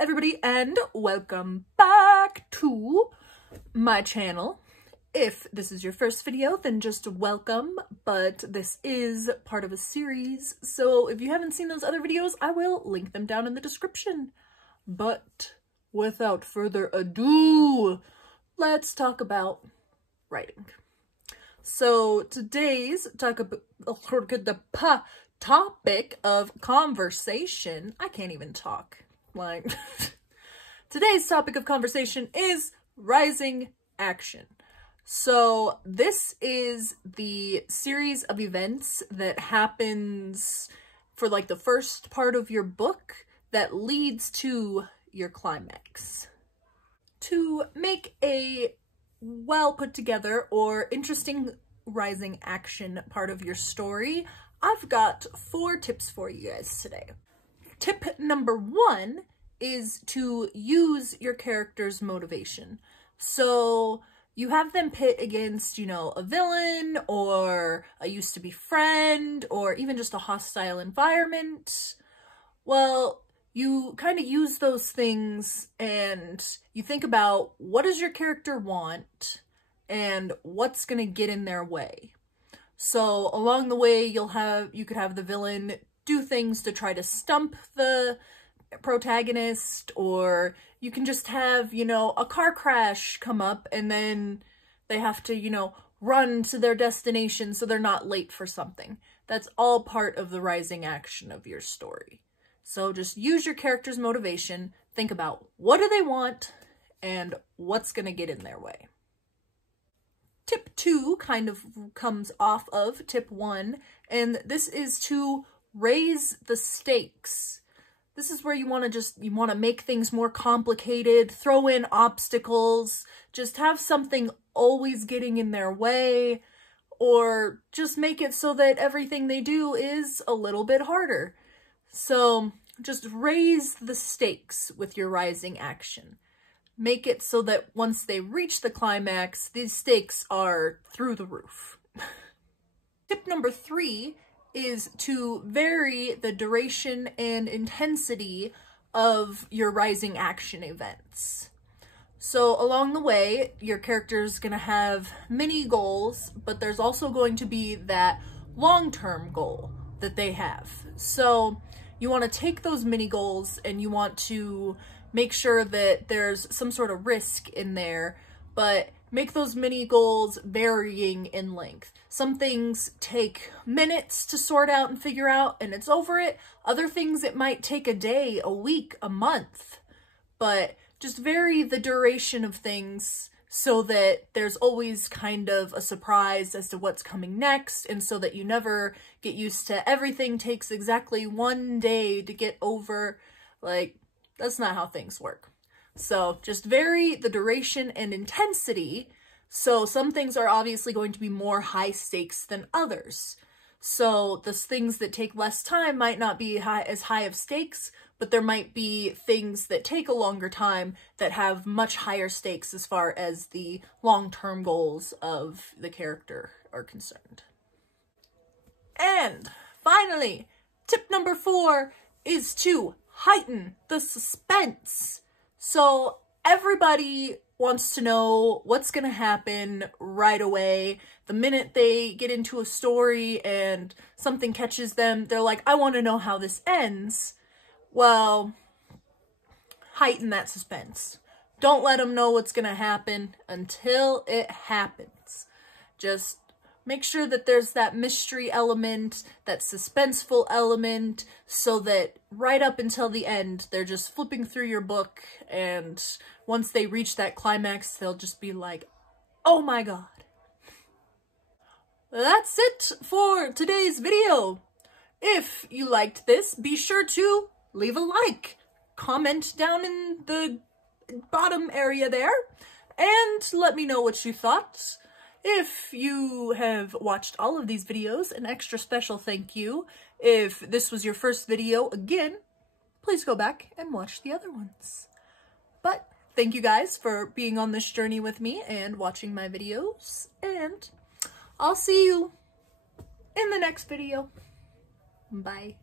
everybody, and welcome back to my channel. If this is your first video, then just welcome, but this is part of a series, so if you haven't seen those other videos, I will link them down in the description. But without further ado, let's talk about writing. So today's topic of conversation, I can't even talk, like, today's topic of conversation is rising action. So this is the series of events that happens for like the first part of your book that leads to your climax. To make a well put together or interesting rising action part of your story, I've got 4 tips for you guys today. Tip number 1 is to use your character's motivation. So you have them pit against, a villain or a used to be friend or even just a hostile environment. Well, you kind of use those things and you think about what does your character want and what's going to get in their way. So along the way, you could have the villain do things to try to stump the protagonist, or you can just have, a car crash come up and then they have to, run to their destination so they're not late for something. That's all part of the rising action of your story. So just use your character's motivation, think about what do they want and what's going to get in their way. Tip 2 kind of comes off of tip 1, and this is to raise the stakes. This is where you want to make things more complicated, throw in obstacles, just have something always getting in their way, or just make it so that everything they do is a little bit harder. So just raise the stakes with your rising action. Make it so that once they reach the climax, these stakes are through the roof. Tip number 3 is to vary the duration and intensity of your rising action events. So along the way, your character's gonna have mini goals, but there's also going to be that long-term goal that they have. So you want to take those mini goals and you want to make sure that there's some sort of risk in there, but make those mini goals varying in length. Some things take minutes to sort out and figure out and it's over it. Other things it might take a day, a week, a month, but just vary the duration of things so that there's always kind of a surprise as to what's coming next, and so that you never get used to everything takes exactly 1 day to get over. Like, that's not how things work. So just vary the duration and intensity. So some things are obviously going to be more high stakes than others. So the things that take less time might not be as high of stakes, but there might be things that take a longer time that have much higher stakes as far as the long-term goals of the character are concerned. And finally, tip number 4 is to heighten the suspense. So everybody wants to know what's going to happen right away. The minute they get into a story and something catches them, they're like, I want to know how this ends. Well, heighten that suspense. Don't let them know what's going to happen until it happens. Just make sure that there's that mystery element, that suspenseful element, so that right up until the end, they're just flipping through your book, and once they reach that climax, they'll just be like, oh my god. That's it for today's video. If you liked this, be sure to leave a like, comment down in the bottom area there, and let me know what you thought. If you have watched all of these videos, an extra special thank you. If this was your first video, again, please go back and watch the other ones. But thank you guys for being on this journey with me and watching my videos, and I'll see you in the next video. Bye.